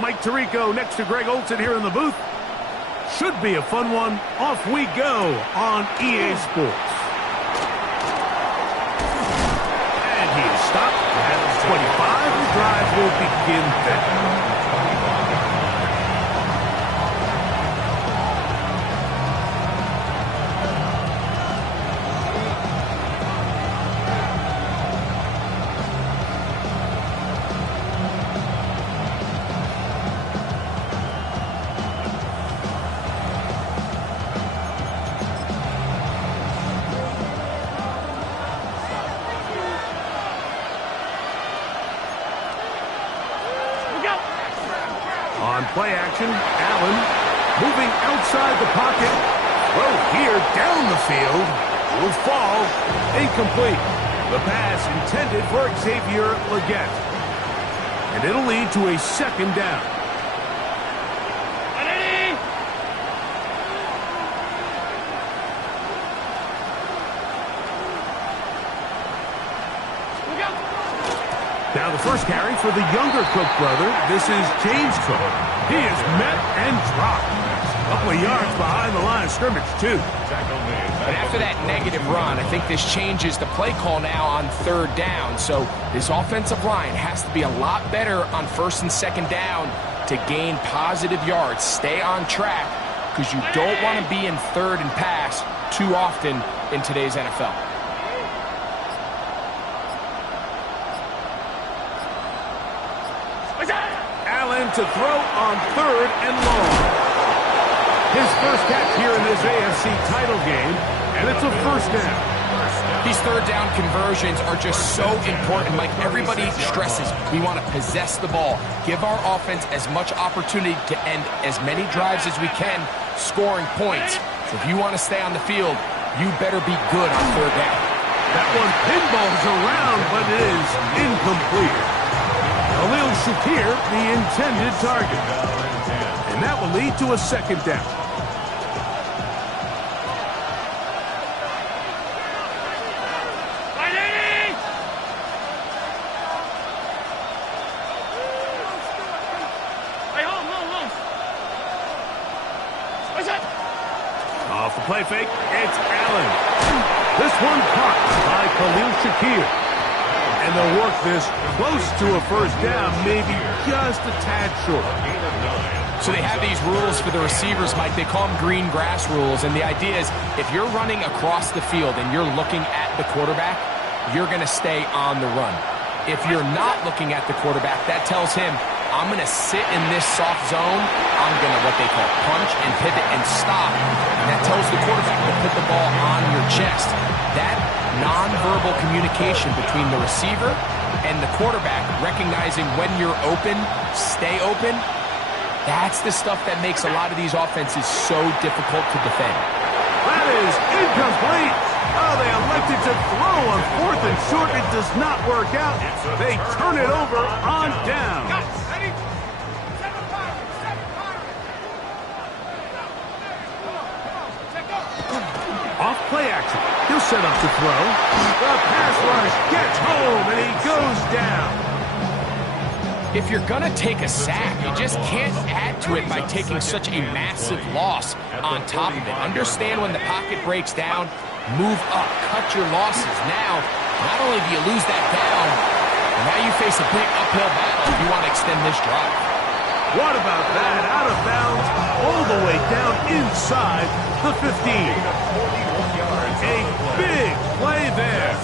Mike Tirico next to Greg Olson here in the booth. Should be a fun one. Off we go on EA Sports. And he is stopped at 25. The drive will begin then. On play action, Allen moving outside the pocket. Throw here down the field. Will fall. Incomplete. The pass intended for Xavier Legette. And it'll lead to a second down. Now the first carry for the younger Cook brother. This is James Cook. He is met and dropped. A couple of yards behind the line of scrimmage, too. But after that negative run, I think this changes the play call now on third down. So this offensive line has to be a lot better on first and second down to gain positive yards. Stay on track because you don't want to be in third and pass too often in today's NFL. Allen to throw on third and long. His first catch here in this AFC title game, and it's a first down. These third down conversions are just so important. Like everybody stresses, we want to possess the ball. Give our offense as much opportunity to end as many drives as we can, scoring points. So if you want to stay on the field, you better be good on third down. That one pinballs around, but it is incomplete. Khalil Shakir, the intended target. And that will lead to a second down. Off the play fake, it's Allen. This one caught by Khalil Shakir. And they'll work this close to a first down, maybe just a tad short. So they have these rules for the receivers, Mike. They call them green grass rules. And the idea is if you're running across the field and you're looking at the quarterback, you're going to stay on the run. If you're not looking at the quarterback, that tells him, I'm going to sit in this soft zone. I'm going to what they call punch and pivot and stop. And that tells the quarterback to put the ball on your chest. That nonverbal communication between the receiver and the quarterback, recognizing when you're open, stay open, that's the stuff that makes a lot of these offenses so difficult to defend. That is incomplete. Oh, they elected to throw on fourth and short. It does not work out. They turn it over on down. Off play action. He'll set up to throw. The pass rush gets home, and he goes down. If you're going to take a sack, you just can't add to it by taking such a massive loss on top of it. Understand when the pocket breaks down, move up, cut your losses. Now, not only do you lose that down, now you face a big uphill battle if you want to extend this drive. What about that? Out of bounds, all the way down inside the 15. A big play there.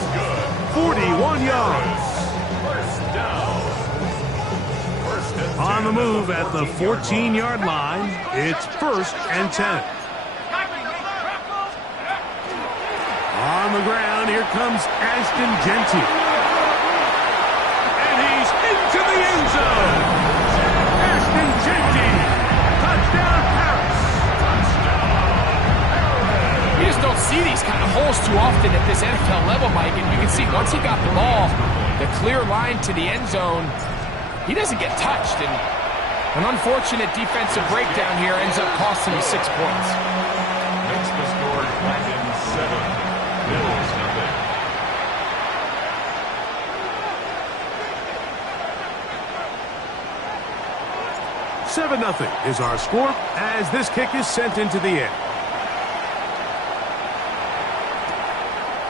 41 yards. On the move at the 14-yard line, it's 1st and 10. On the ground, here comes Ashton Genty. And he's into the end zone. Ashton Genty. Touchdown, Paris. You just don't see these kind of holes too often at this NFL level, Mike. And you can see once he got the ball, the clear line to the end zone, he doesn't get touched. And an unfortunate defensive breakdown here ends up costing him 6 points. Next to score, Brandon 7. Bills nothing. 7-0 is our score as this kick is sent into the air.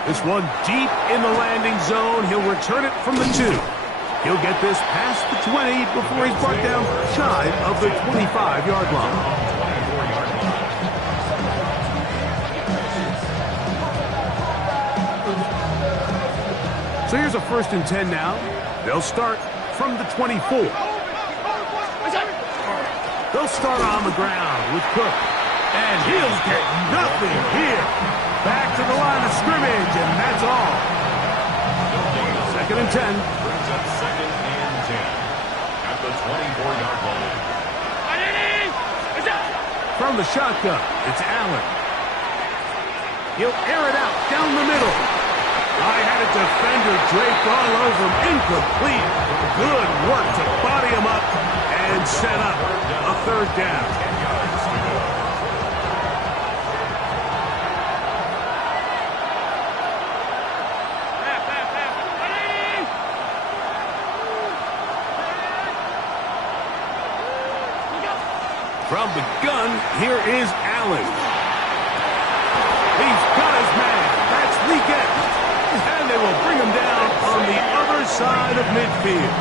This one deep in the landing zone. He'll return it from the 2. He'll get this past the 20 before he's brought down shy of the 25-yard line. So here's a 1st and 10 now. They'll start from the 24. They'll start on the ground with Cook. And he'll get nothing here. Back to the line of scrimmage, and that's all. 2nd and 10. Brings up 2nd and 10 at the 24-yard line. From the shotgun, it's Allen. He'll air it out down the middle. I had a defender draped all over him. Incomplete. Good work to body him up and set up a 3rd down. 10 yards to go. From the gun, here is Allen. He's got his man. That's Leggett. And they will bring him down on the other side of midfield.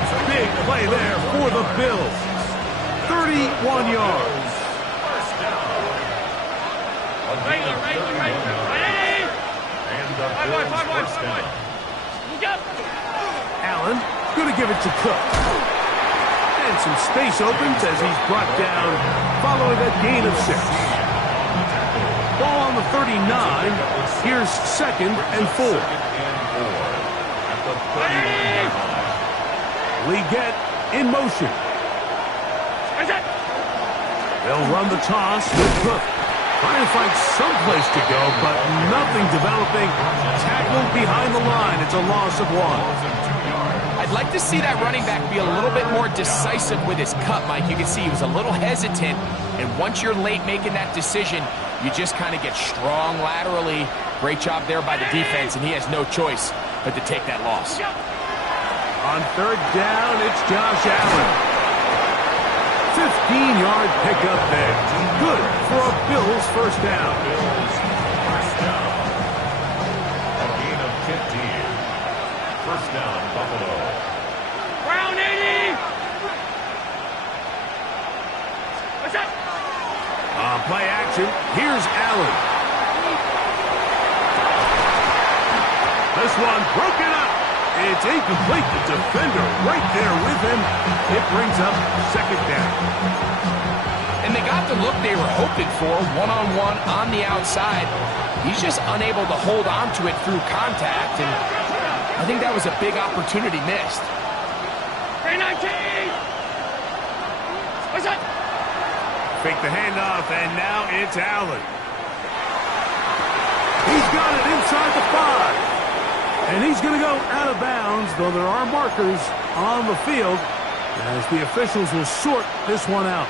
It's a big play there for the Bills. 31 yards. First down. And the Bills first down. Allen going to give it to Cook. And some space opens as he's brought down following a gain of 6. Ball on the 39. Here's 2nd and 4. At the 31-yard line. Leggett in motion. They'll run the toss with Cook. Trying to find someplace to go, but nothing developing. Tackled behind the line. It's a loss of 1. I'd like to see that running back be a little bit more decisive with his cut, Mike. You can see he was a little hesitant, and once you're late making that decision, you just kind of get strong laterally. Great job there by the defense, and he has no choice but to take that loss. On 3rd down, it's Josh Allen. 15-yard pickup there. Good for a Bills first down. Bills first down. A gain of 15. First down, Buffalo. Brown 80! What's that? On play action, here's Allen. This one broken up. It's incomplete. The defender right there with him. It brings up 2nd down. And they got the look they were hoping for, one-on-one on the outside. He's just unable to hold on to it through contact, and I think that was a big opportunity missed. 319! What's that? Fake the handoff, and now it's Allen. He's got it inside the 5. And he's going to go out of bounds, though there are markers on the field as the officials will sort this one out.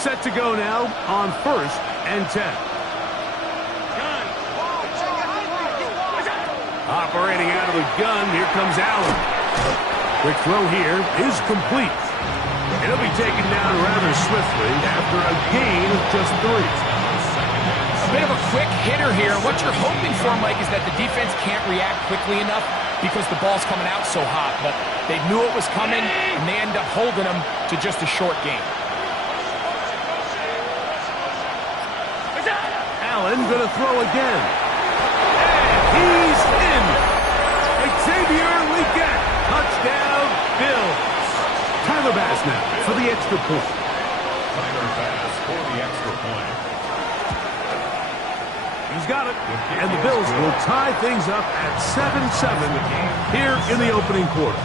Set to go now on 1st and 10. Operating out of the gun, here comes Allen. Quick throw here is complete. And he'll be taken down rather swiftly after a gain of just 3. A bit of a quick hitter here. What you're hoping for, Mike, is that the defense can't react quickly enough because the ball's coming out so hot. But they knew it was coming, and they end up holding them to just a short gain. Allen going to throw again. And he's in. Xavier Leggett. Touchdown, Bills. Tyler Bass now for the extra point. Tyler Bass for the extra point. He's got it. And the Bills will tie things up at 7-7 here in the opening quarter.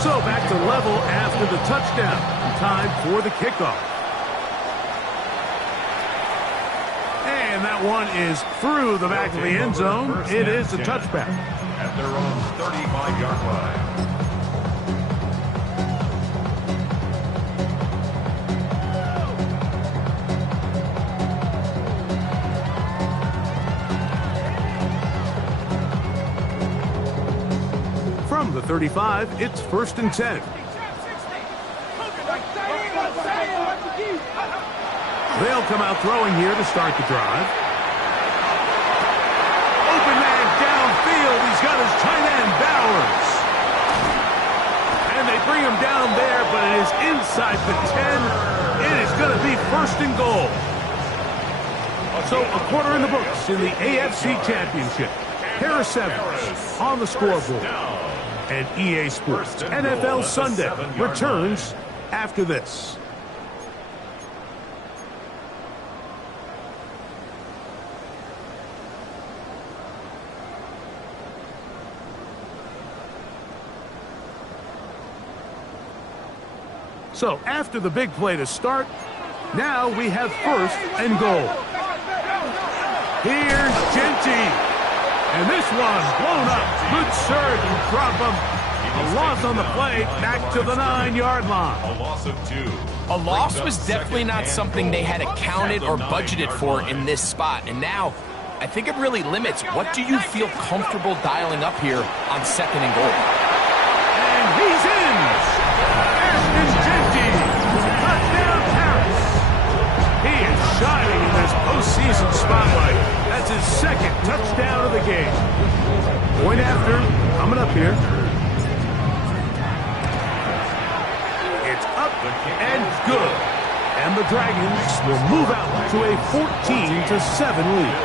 So back to level after the touchdown. Time for the kickoff. And that one is through the back of the end zone. It is a touchback. At their own 35-yard line. From the 35, it's 1st and 10. They'll come out throwing here to start the drive. Open man downfield. He's got his tight end, Bowers. And they bring him down there, but it is inside the 10. It is going to be 1st and goal. So a quarter in the books in the AFC Championship. Pair of sevens on the scoreboard. And EA Sports NFL Sunday returns after this. So after the big play to start, now we have 1st and goal. Here's Genty. And this one blown up. Good surge and drop him. A loss on the play, back to the 9-yard line. A loss of 2. A loss was definitely not something they had accounted or budgeted for in this spot. And now, I think it really limits what do you feel comfortable dialing up here on 2nd and goal. And he's in. Ashton Genty. Touchdown, Harris. He is shining in this postseason spotlight. That's his 2nd touchdown of the game. Point after, coming up here. It's up and good. And the Dragons will move out to a 14-7 lead.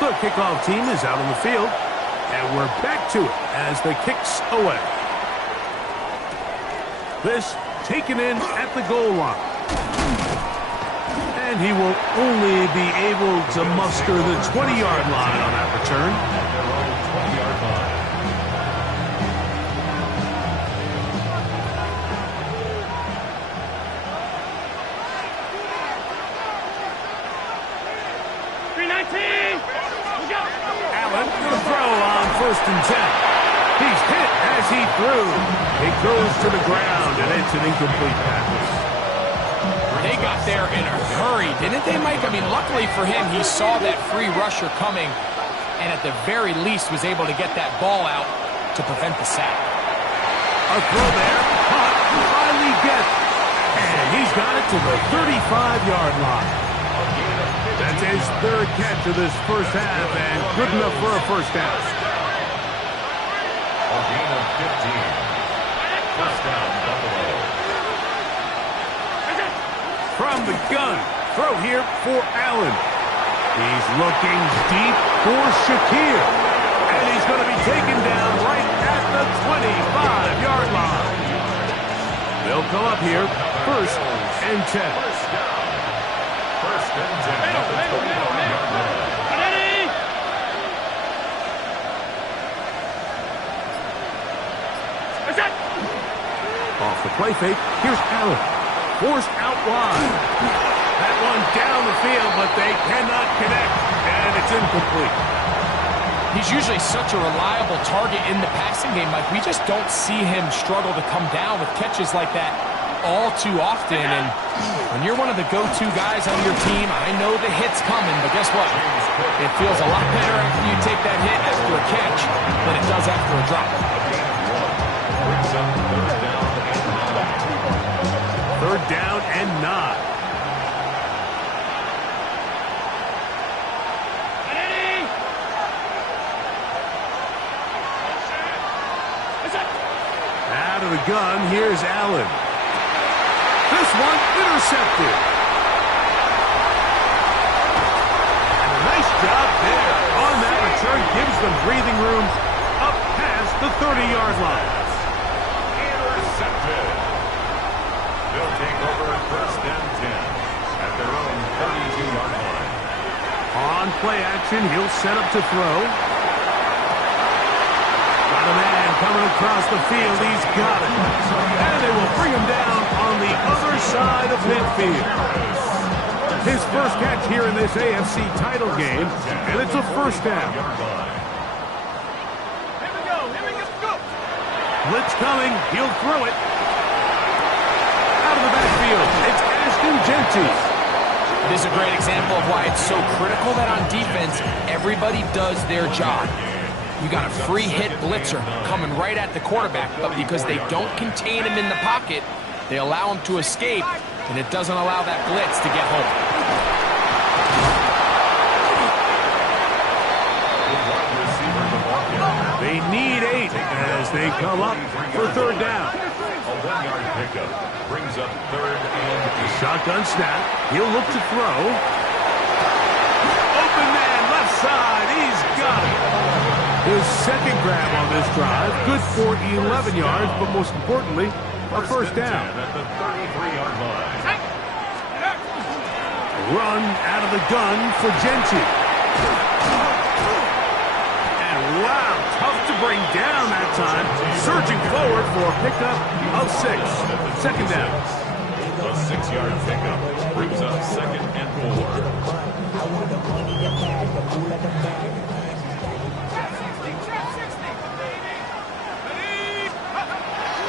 The kickoff team is out on the field. And we're back to it as the kick's away. This taken in at the goal line. And he will only be able to muster the 20-yard line on that return. At their own 20-yard line. Allen going to throw on 1st and 10. He's hit as he threw. It goes to the ground, and it's an incomplete pass. They got there in a hurry, didn't they, Mike? I mean, luckily for him, he saw that free rusher coming, and at the very least was able to get that ball out to prevent the sack. A throw there, caught, finally gets, and he's got it to the 35-yard line. That's his 3rd catch of this first half, and good enough for a first down. A gain of 15. First down, Buffalo. From the gun, throw here for Allen. He's looking deep for Shakir. And he's going to be taken down right at the 25-yard line. They'll come up here, 1st and 10. First and 10 at the 25-yard line. Off the play fake, here's Allen. Forced out wide. That one down the field, but they cannot connect, and it's incomplete. He's usually such a reliable target in the passing game, Mike. We just don't see him struggle to come down with catches like that all too often. And when you're one of the go-to guys on your team, I know the hit's coming, but guess what? It feels a lot better after you take that hit after a catch than it does after a drop. Brings up 3rd down and 9. 3rd down and 9. Out of the gun, here's Allen. This one intercepted. And a nice job there on that return. Gives them breathing room up past the 30-yard line. Intercepted. They'll take over at 1st and 10 at their own 32-yard line. On play action, he'll set up to throw. Got a man coming across the field. He's got it. And they will bring him down on the other side of midfield. His first catch here in this AFC title game, and it's a first down. Blitz coming. He'll throw it. Out of the backfield, it's Ashton Genty. This is a great example of why it's so critical that on defense, everybody does their job. You got a free hit blitzer coming right at the quarterback, but because they don't contain him in the pocket, they allow him to escape, and it doesn't allow that blitz to get home. They need 8 as they come up for third down. A 1-yard pickup brings up third and Shotgun snap. He'll look to throw. Open man, left side. He's got it. His second grab on this drive. Good for 11 yards, but most importantly, a first down. at the 33-yard line. Run out of the gun for Genti. And wow, tough to bring down that time. Surging forward for a pickup of 6. Second down. A 6-yard pickup brings up second and 4.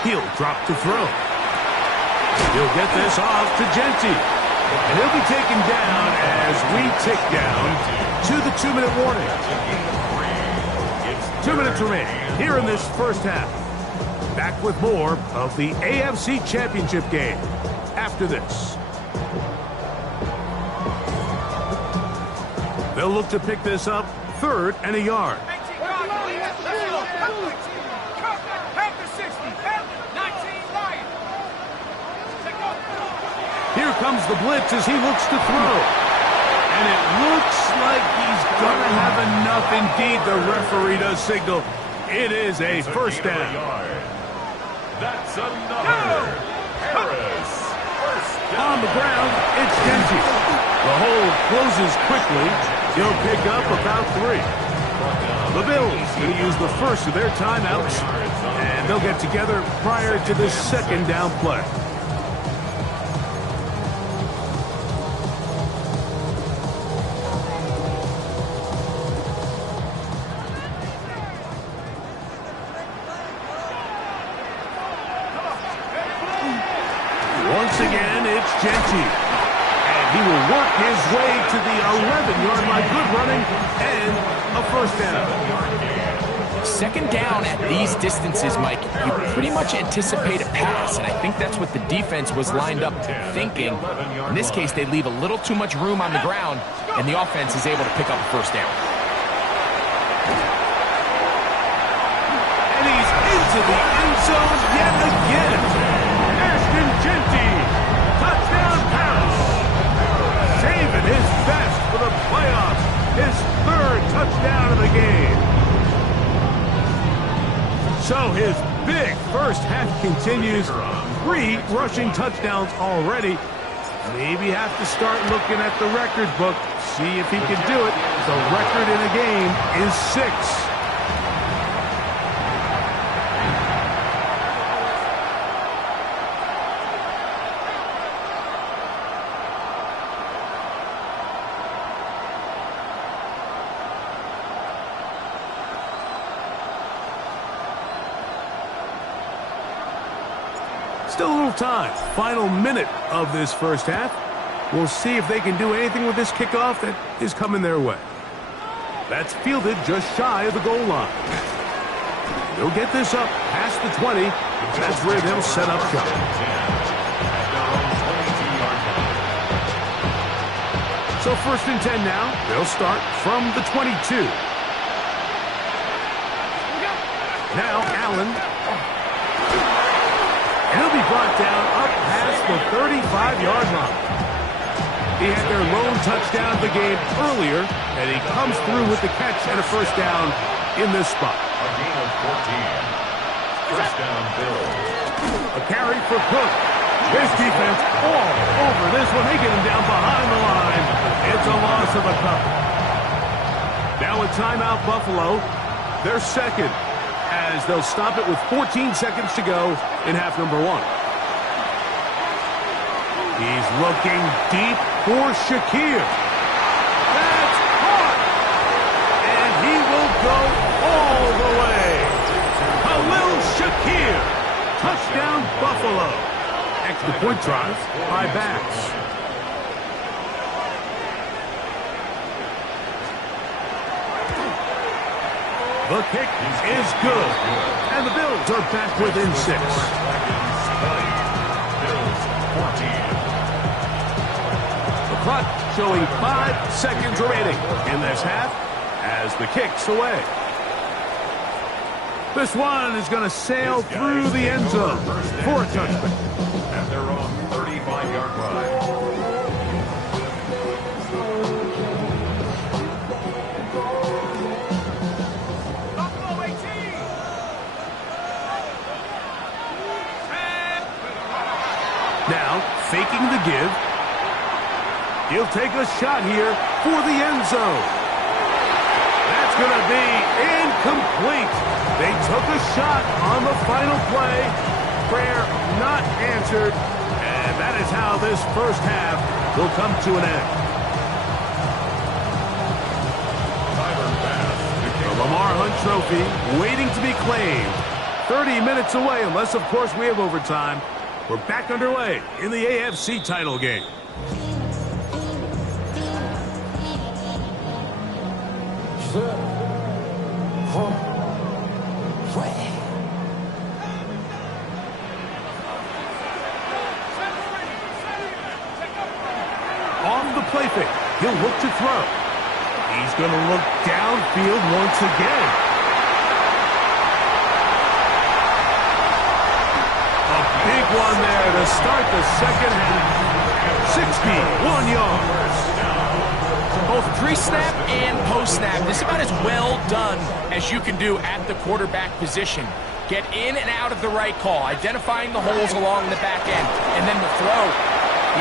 He'll drop to throw. He'll get this off to Genti. And he'll be taken down as we tick down to the 2-minute warning. 2 minutes remaining here in this first half. Back with more of the AFC Championship game after this. They'll look to pick this up, 3rd and a yard. Here comes the blitz as he looks to throw. And it looks like he's going to have enough indeed. The referee does signal it is a first down. That's another. Harris. First down. On the ground, it's Genti. The hole closes quickly. He'll pick up about 3. The Bills going to use the first of their timeouts, and they'll get together prior to the second down play. Once again, it's Genti. And he will work his way to the 11-yard line. Good running and a first down. Second down at these distances, Mike, you pretty much anticipate a pass, and I think that's what the defense was lined up thinking. In this case, they leave a little too much room on the ground, and the offense is able to pick up a first down. And he's into the end zone yet again. Genti, touchdown pass, saving his best for the playoffs, his 3rd touchdown of the game. So his big first half continues, 3 rushing touchdowns already. Maybe have to start looking at the record book, see if he can do it. The record in a game is 6. Still a little time. Final minute of this first half. We'll see if they can do anything with this kickoff that is coming their way. That's fielded just shy of the goal line. They'll get this up past the 20. That's where they'll set up shop. So 1st and 10 now. They'll start from the 22. Now Allen. And he'll be brought down up past the 35-yard line. He had their lone touchdown of the game earlier, and he comes through with the catch and a first down in this spot. A gain of 14. First down, Bills. A carry for Cook. His defense all over this one. They get him down behind the line. It's a loss of a couple. Now a timeout, Buffalo. They're second, as they'll stop it with 14 seconds to go in half number 1. He's looking deep for Shakir. That's caught! And he will go all the way. Khalil Shakir. Touchdown, Buffalo. Extra point try by Bax. The kick is good. And the Bills are back within 6. Bills 14. The clock showing 5 seconds remaining in this half as the kick's away. This one is going to sail through the end zone for a touchdown. And they're on 35-yard line. Now, faking the give. He'll take a shot here for the end zone. That's going to be incomplete. They took a shot on the final play. Prayer not answered. And that is how this first half will come to an end. The Lamar Hunt Trophy waiting to be claimed. 30 minutes away, unless, of course, we have overtime. We're back underway in the AFC title game. On the play fake, he'll look to throw. He's going to look downfield once again. A big one there to start the second half. 61 yards. Both pre-snap and post-snap, this is about as well done as you can do at the quarterback position. Get in and out of the right call, identifying the holes along the back end, and then the throw.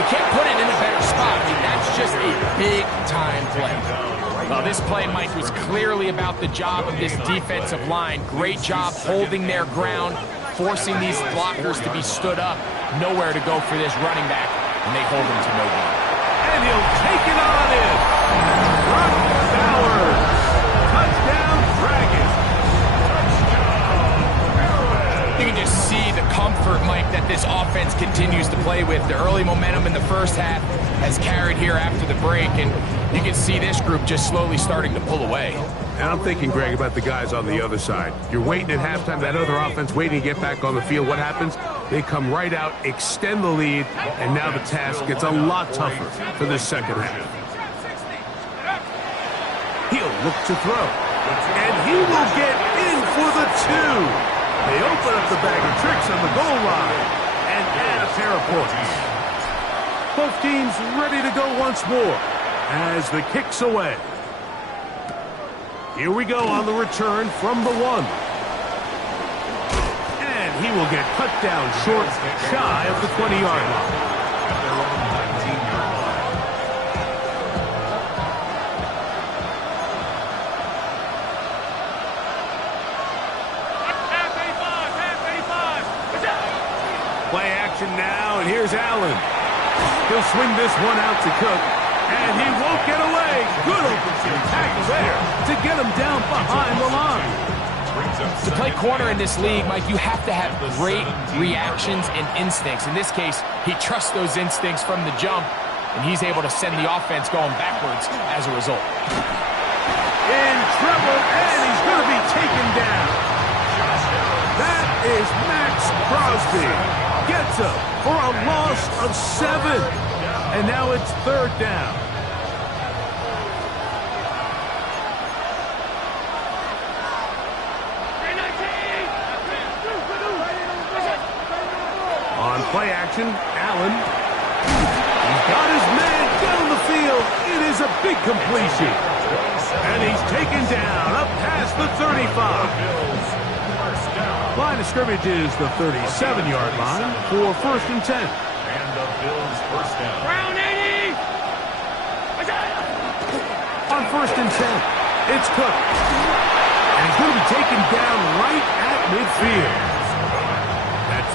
You can't put it in a better spot. I mean, that's just a big-time play. Well, this play, Mike, was clearly about the job of this defensive line. Great job holding their ground, forcing these blockers to be stood up. Nowhere to go for this running back, and they hold him to no gain. And he'll take it on in. Brock Bowers. Touchdown, Dragons. You can just see the comfort, Mike, that this offense continues to play with. The early momentum in the first half has carried here after the break, and you can see this group just slowly starting to pull away. And I'm thinking, Greg, about the guys on the other side. You're waiting at halftime, that other offense waiting to get back on the field. What happens? They come right out, extend the lead, and now the task gets a lot tougher for this second half. He'll look to throw. And he will get in for the 2. They open up the bag of tricks on the goal line and add a pair of points. Both teams ready to go once more as the kick's away. Here we go on the return from the 1. And he will get cut down short, shy of the 20-yard line. At their own 19-yard line. Play action now, and here's Allen. He'll swing this one out to Cook, and he won't get away. Good open field tackle there to get him down behind the line. To play corner in this league, Mike, you have to have great reactions and instincts. In this case, he trusts those instincts from the jump, and he's able to send the offense going backwards as a result. In trouble, and he's going to be taken down. That is Max Crosby. Gets up for a loss of 7. And now it's 3rd down. On play action, Allen. He's got his man down the field. It is a big completion. And he's taken down up past the 35. Line of scrimmage is the 37-yard line for 1st and 10. And the Bills first down. Brown 80! On 1st and 10, it's Cook. And he's going to be taken down right at midfield. That's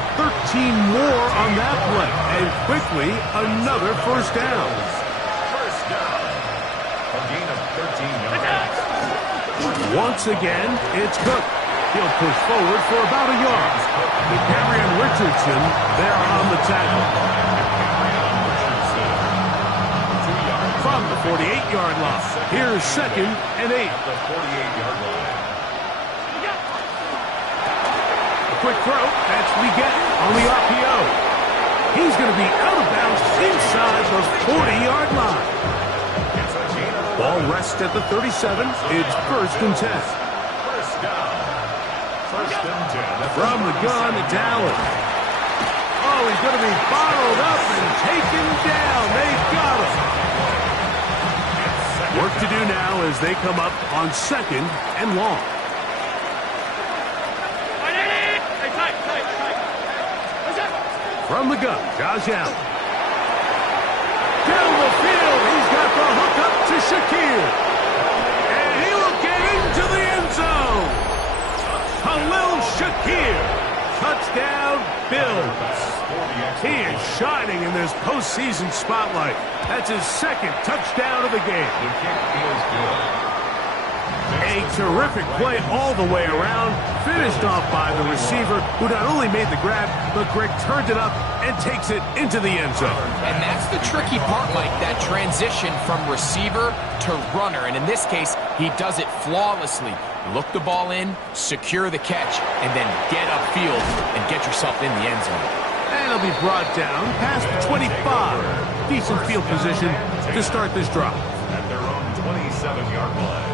13 more on that play. And quickly, another 1st down. First down. A gain of 13 yards. Once again, it's Cook. He'll push forward for about a yard. Darian Richardson there on the tackle. From the 48-yard line, here's 2nd and 8. The 48-yard line. quick throw. That's Liget on the RPO. He's going to be out of bounds inside the 40-yard line. Ball rests at the 37. It's 1st and 10. First down. 1st and 10. From the gun, it's Allen. Oh, he's going to be bottled up and taken down. They've got him. Work to do now as they come up on 2nd and long. From the gun, Josh Allen. Down the field, he's got the hook up to Shakir. And he will get into the end zone. Khalil Shakir. Touchdown, Bills. He is shining in this postseason spotlight. That's his 2nd touchdown of the game. The kick feels good. A terrific play all the way around, finished off by the receiver, who not only made the grab, but Greg turned it up and takes it into the end zone. And that's the tricky part, Mike, that transition from receiver to runner. And in this case, he does it flawlessly. Look the ball in, secure the catch, and then get upfield and get yourself in the end zone. And he'll be brought down past the 25. Decent field position to start this drive. At their own 27-yard line.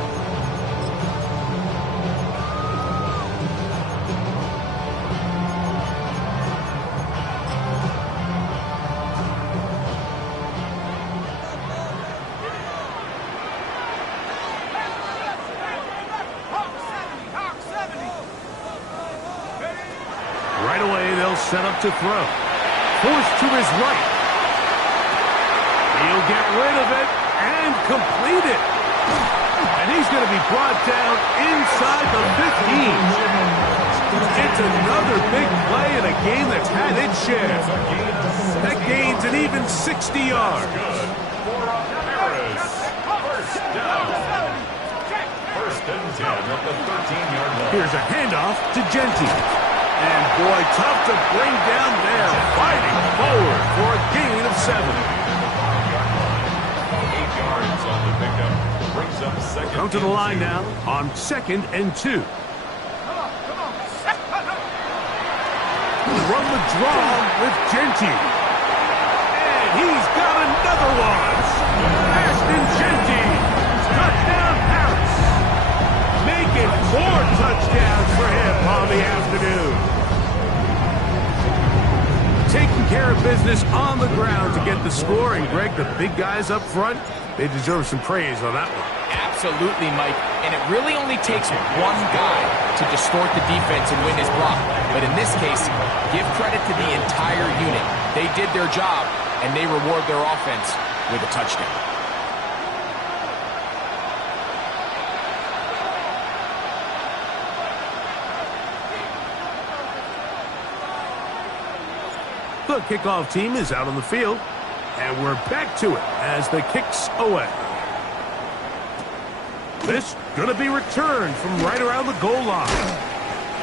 Right away, they'll set up to throw. Forced to his right. He'll get rid of it and complete it. And he's going to be brought down inside the 15. It's another big play in a game that's had its share. That gains an even 60 yards. First down. 1st and 10 at the 13-yard line. Here's a handoff to Genty. And boy, tough to bring down there. Fighting forward for a gain of 7. 8 yards on the pickup. Brings up 2nd. Come to the line now on 2nd and 2. Run the draw with Genty. And he's got another one. Ashton Genty. Touchdown Harris. Making 4 touchdowns for him on the afternoon. Taking care of business on the ground to get the score. And Greg, the big guys up front, they deserve some praise on that one. Absolutely, Mike. And it really only takes one guy to distort the defense and win his block. But in this case, give credit to the entire unit. They did their job, and they reward their offense with a touchdown. The kickoff team is out on the field, and we're back to it as the kick's away. This going to be returned from right around the goal line.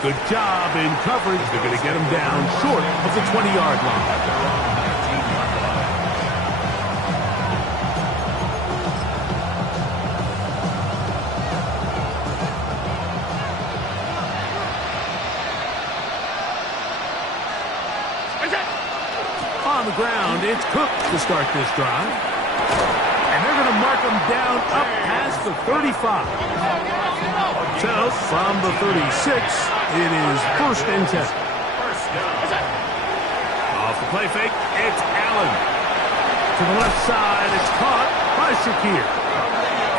Good job in coverage. They're going to get him down short of the 20-yard line. On the ground, it's Cook to start this drive. And they're going to mark him down up past the 35. So, from the 36, it is 1st and 10. Off the play fake, it's Allen. To the left side, it's caught by Shakir.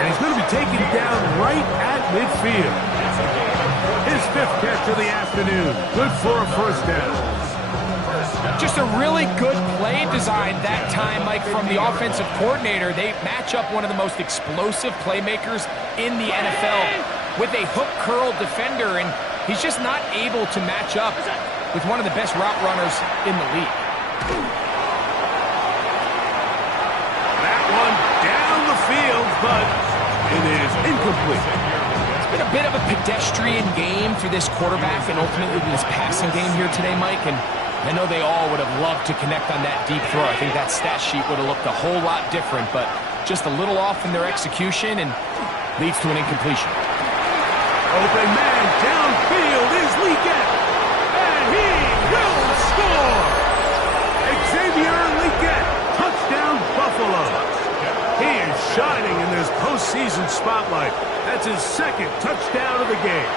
And he's going to be taken down right at midfield. His 5th catch of the afternoon. Good for a 1st down. Just a really good play design that time, Mike, from the offensive coordinator. They match up one of the most explosive playmakers in the NFL with a hook curl defender, and he's just not able to match up with one of the best route runners in the league. That one down the field, but it is incomplete. It's been a bit of a pedestrian game for this quarterback and ultimately this passing game here today, Mike, and I know they all would have loved to connect on that deep throw. I think that stat sheet would have looked a whole lot different, but just a little off in their execution and leads to an incompletion. Open man downfield is Liget. And he will score! Xavier Legette, touchdown Buffalo. He is shining in this postseason spotlight. That's his second touchdown of the game.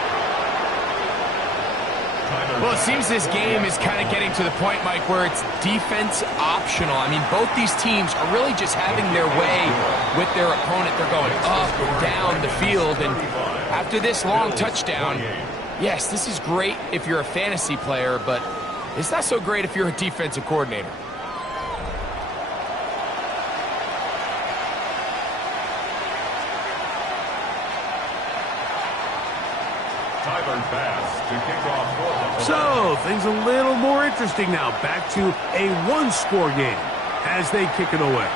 Well, it seems this game is kind of getting to the point, Mike, where it's defense optional. I mean, both these teams are really just having their way with their opponent. They're going up and down the field, and after this long touchdown, yes, this is great if you're a fantasy player, but it's not so great if you're a defensive coordinator. So, things a little more interesting now. Back to a one-score game as they kick it away.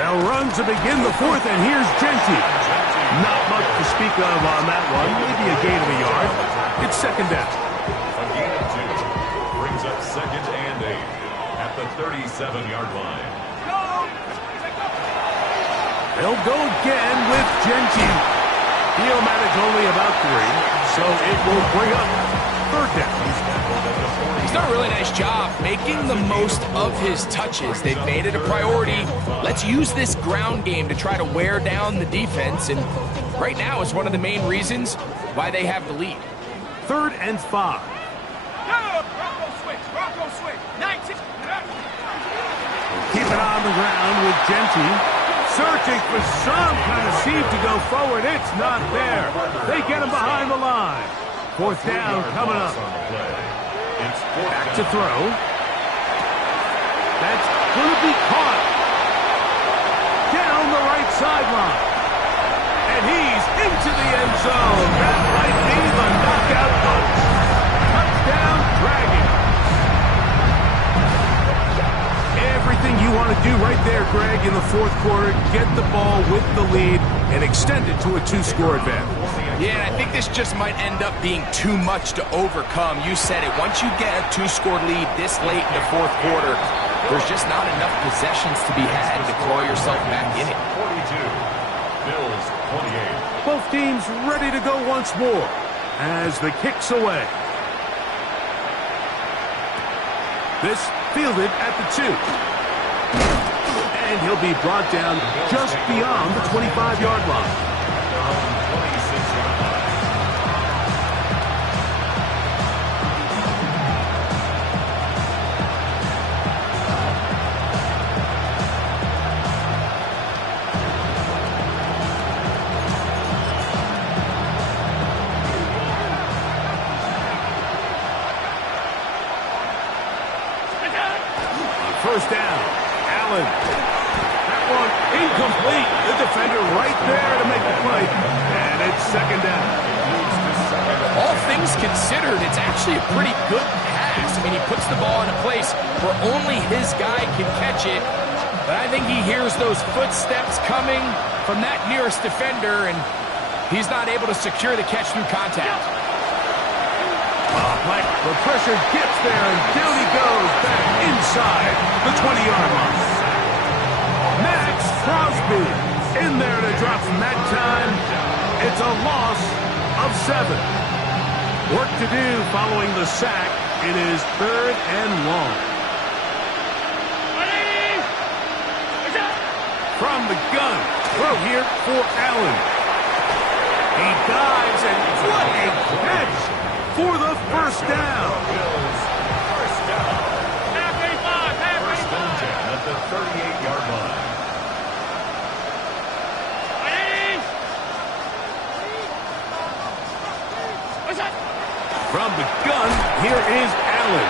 They'll run to begin the fourth, and here's Genty. Not much to speak of on that one. Maybe a gain of a yard. It's second down. A gain of 2 brings up 2nd and 8 at the 37-yard line. They'll go again with Genty. He'll manage only about 3, so it will bring up third down. He's done a really nice job making the most of his touches. They've made it a priority. Let's use this ground game to try to wear down the defense, and right now is one of the main reasons why they have the lead. 3rd and 5. Keep it on the ground with Genty. Searching for some kind of seam to go forward. It's not there. They get him behind the line. 4th down coming up. Back to throw. That's going to be caught. Down the right sideline. And he's into the end zone. That might be the knockout punch. Touchdown, Dragons. Everything you want to do right there, Greg, in the 4th quarter. Get the ball with the lead and extend it to a 2-score advantage. Yeah, and I think this just might end up being too much to overcome. You said it. Once you get a 2-score lead this late in the 4th quarter, there's just not enough possessions to be had to claw yourself back in it. 42, Bills 28. Both teams ready to go once more as the kick's away. This fielded at the 2. And he'll be brought down just beyond the 25-yard line. First down, Allen. That one incomplete. The defender right there to make the play. And it's second down. All things considered, it's actually a pretty good pass. I mean, he puts the ball in a place where only his guy can catch it. But I think he hears those footsteps coming from that nearest defender, and he's not able to secure the catch through contact. The pressure gets there, and down he goes back inside the 20-yard line. Max Crosby in there to drop from that time. It's a loss of 7. Work to do following the sack. It is 3rd and long. From the gun, throw here for Allen. He dives, and what a catch for the first down. First down. First and 10 at the 38-yard line. From the gun, here is Allen.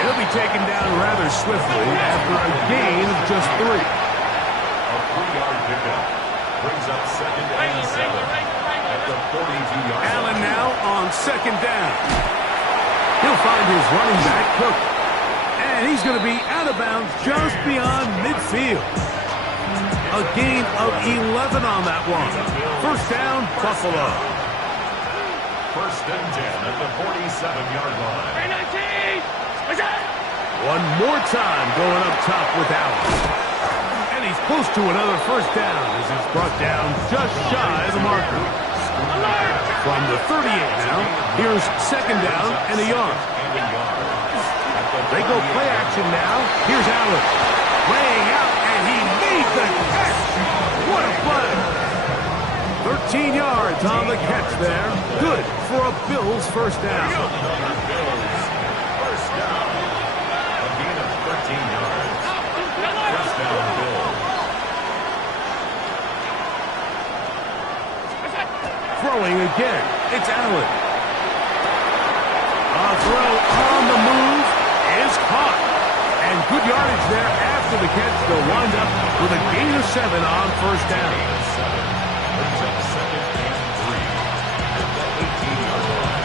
He'll be taken down rather swiftly after a gain of just 3. A 3-yard pickup brings up 2nd and 7 at the 42-yard line. Allen now on second down. He'll find his running back, Cook. And he's going to be out of bounds just beyond midfield. A gain of 11 on that one. First down, Buffalo. First and 10 at the 47-yard line. 19! What's that? One more time going up top with Allen. And he's close to another first down as he's brought down just shy of the marker. From the 38 now, here's second down and a yard. They go play action now. Here's Allen. Laying out, and he made the catch. What a play. 13 yards on the catch there. Good for a Bills first down. First down. A gain of 13 yards. First down, Bills. Throwing again. It's Allen. A throw on the move is caught. And good yardage there after the catch. They'll wind up with a gain of 7 on first down. Brings up second and 3 at the 18-yard line.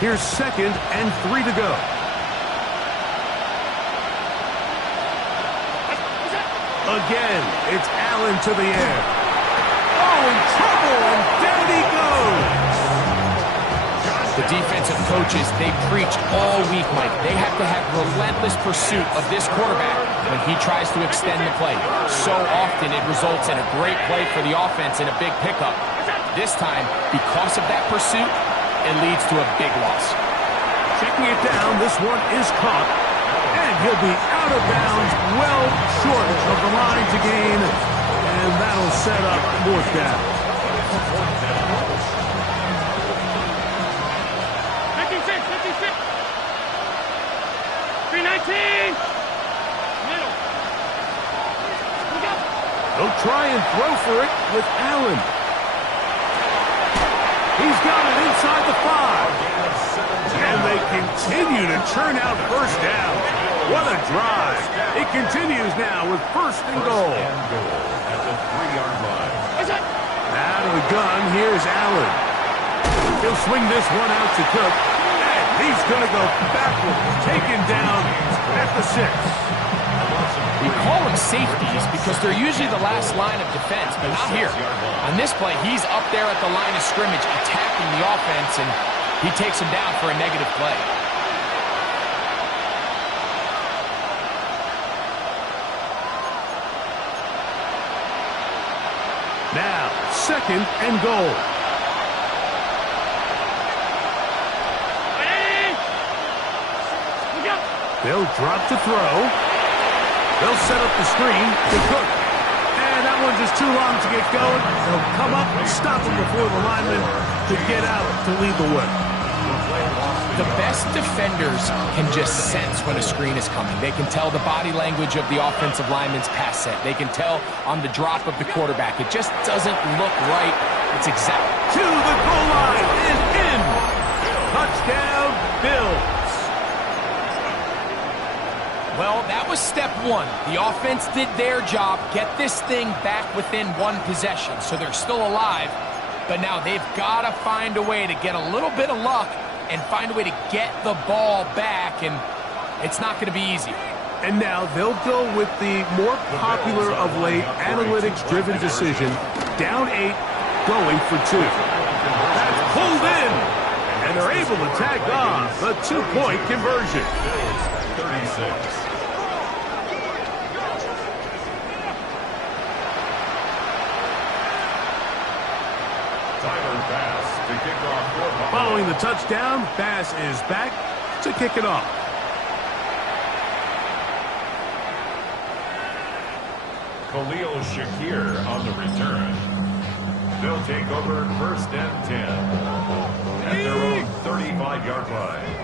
Here's second and 3 to go. Again, it's Allen to the air. Oh, in trouble, and down he goes. The defensive coaches, they preached all week, Mike. They have to have relentless pursuit of this quarterback when he tries to extend the play. So often it results in a great play for the offense and a big pickup. This time, because of that pursuit, it leads to a big loss. Checking it down, this one is caught. And he'll be out of bounds, well short of the line to gain. And that'll set up fourth down. 56! 319! Middle. They'll try and throw for it with Allen. He's got it inside the 5. And they continue to churn out first down. What a drive. It continues now with first and goal. At the 3-yard line. Out of the gun, here's Allen. He'll swing this one out to Cook. And he's going to go backward, taken down at the 6. We call them safeties because they're usually the last line of defense, but not here. On this play, he's up there at the line of scrimmage attacking the offense, and he takes him down for a negative play. Now, second and goal. They'll drop to throw. They'll set up the screen to Cook. And that one's just too long to get going. They'll come up and stop him before the lineman to get out to lead the way. The best defenders can just sense when a screen is coming. They can tell the body language of the offensive lineman's pass set. They can tell on the drop of the quarterback. It just doesn't look right. It's exact. To the goal line and in. Touchdown, Bills. Well, that was step one. The offense did their job, get this thing back within one possession, so they're still alive. But now they've got to find a way to get a little bit of luck and find a way to get the ball back, and it's not going to be easy. And now they'll go with the more popular of late analytics-driven decision, down 8, going for 2. That's pulled in, and they're able to tag on the 2-point conversion. 36. Following the touchdown, Bass is back to kick it off. Khalil Shakir on the return. They'll take over first and 10 at their own 35-yard line.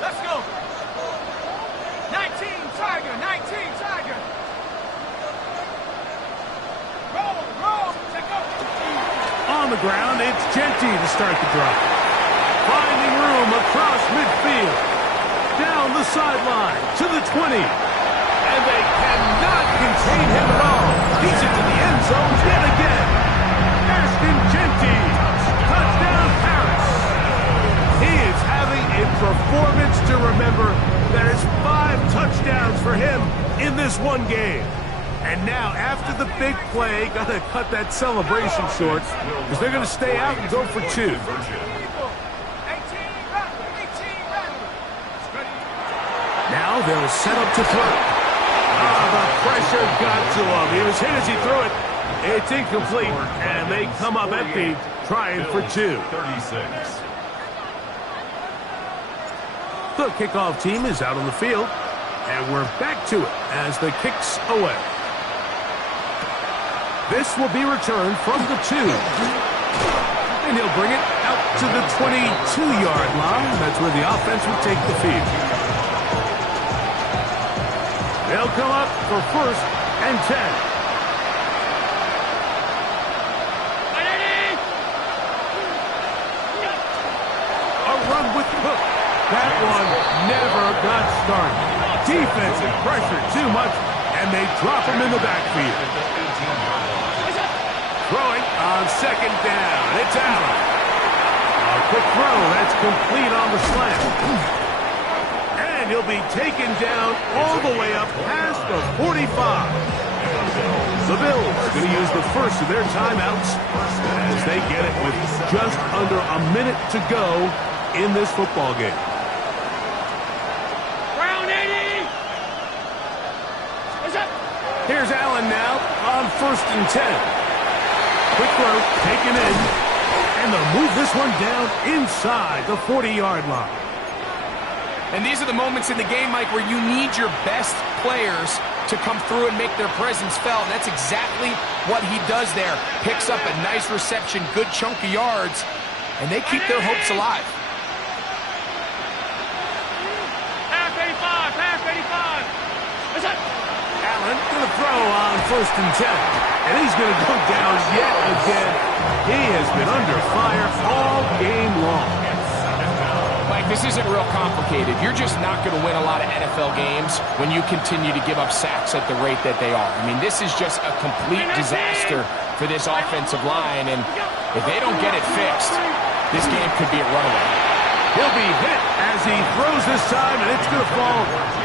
Let's go. 19 Tiger, 19 Tiger. Roll, take over. On the ground, it's Genty to start the drive. Finding room across midfield. Down the sideline to the 20. And they cannot contain him at all. He's into the end zone yet again. Ashton Genty. Touchdown, Paris. this one game. And now, after the big play, got to cut that celebration short because they're going to stay out and go for 2. Now they'll set up to throw. The pressure got to him. He was hit as he threw it. It's incomplete, and they come up empty, trying for 2. 36. The kickoff team is out on the field, and we're back to it as the kick's away. This will be returned from the 2. And he'll bring it out to the 22-yard line. That's where the offense will take the field. They'll come up for 1st and 10. Run with Cook. That one never got started. Defensive pressure too much, and they drop him in the backfield. Throwing on 2nd down. It's Allen. A quick throw. That's complete on the slant. And he'll be taken down all the way up past the 45. The Bills are going to use the first of their timeouts as they get it with just under a minute to go in this football game. Brown 80! What's up? Here's Allen now on 1st and 10. Quick throw taken in, and they'll move this one down inside the 40-yard line. And these are the moments in the game, Mike, where you need your best players to come through and make their presence felt. And that's exactly what he does there. Picks up a nice reception, good chunk of yards, and they keep their hopes alive. Pass 85! What's up? Allen going to throw on 1st and 10. And he's going to go down yet again. He has been under fire all game long. Mike, this isn't real complicated. You're just not going to win a lot of NFL games when you continue to give up sacks at the rate that they are. I mean, this is just a complete disaster for this offensive line. And if they don't get it fixed, this game could be a runaway. He'll be hit as he throws this time, and it's going to fall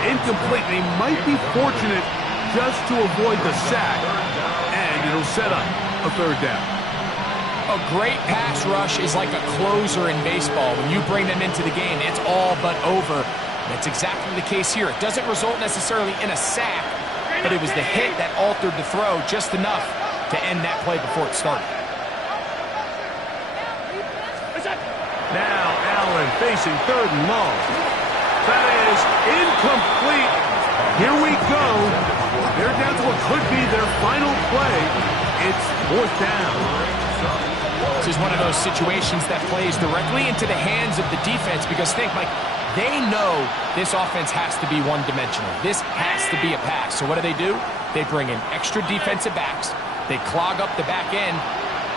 incomplete. He might be fortunate just to avoid the sack, and it'll set up a 3rd down. A great pass rush is like a closer in baseball. When you bring them into the game, it's all but over. That's exactly the case here. It doesn't result necessarily in a sack, but it was the hit that altered the throw just enough to end that play before it started. Now Allen facing 3rd and long. That is incomplete. Here we go. They're down to what could be their final play. It's 4th down. This is one of those situations that plays directly into the hands of the defense because think, Mike, they know this offense has to be one-dimensional. This has to be a pass. So what do? They bring in extra defensive backs. They clog up the back end.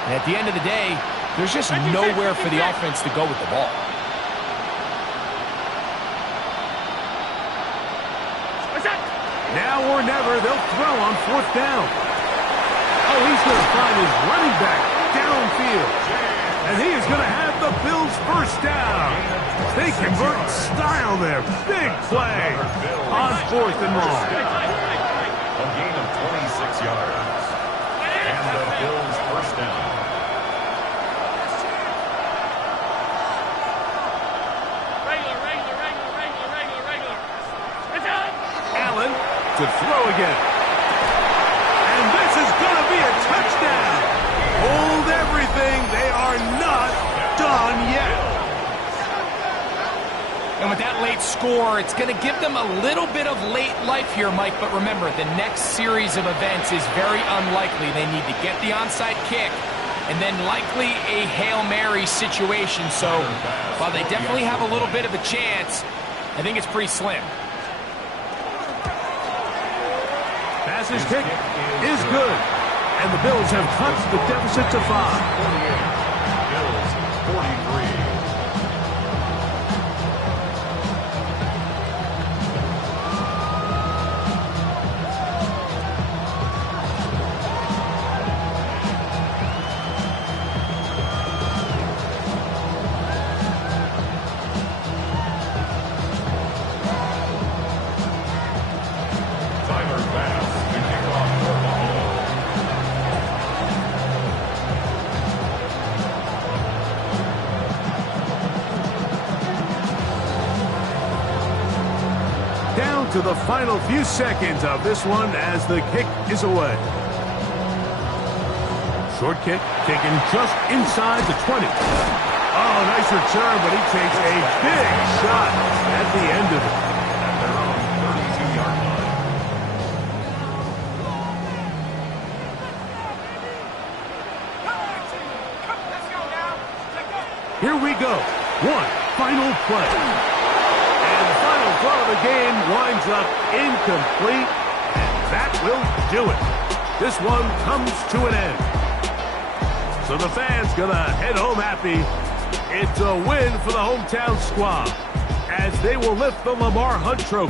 And at the end of the day, there's just nowhere for the offense to go with the ball. Now or never, they'll throw on 4th down. Oh, he's going to find his running back downfield. And he is going to have the Bills' 1st down. They convert style there. Big play on 4th and long. A gain of 26 yards. And the Bills' 1st down. To throw again. And this is going to be a touchdown. Hold everything. They are not done yet. And with that late score, it's going to give them a little bit of late life here, Mike. But remember, the next series of events is very unlikely. They need to get the onside kick and then likely a Hail Mary situation. So while they definitely have a little bit of a chance, I think it's pretty slim. Pass's kick is good, and the Bills have cut the deficit to 5. 48. Bills 43. to the final few seconds of this one as the kick is away. Short kick taken just inside the 20. Oh, nice return, but he takes a big shot at the end of it. At their own 32-yard line. Here we go. One final play. And the final throw of the game winds up incomplete. And that will do it. This one comes to an end. So the fans gonna head home happy. It's a win for the hometown squad as they will lift the Lamar Hunt Trophy.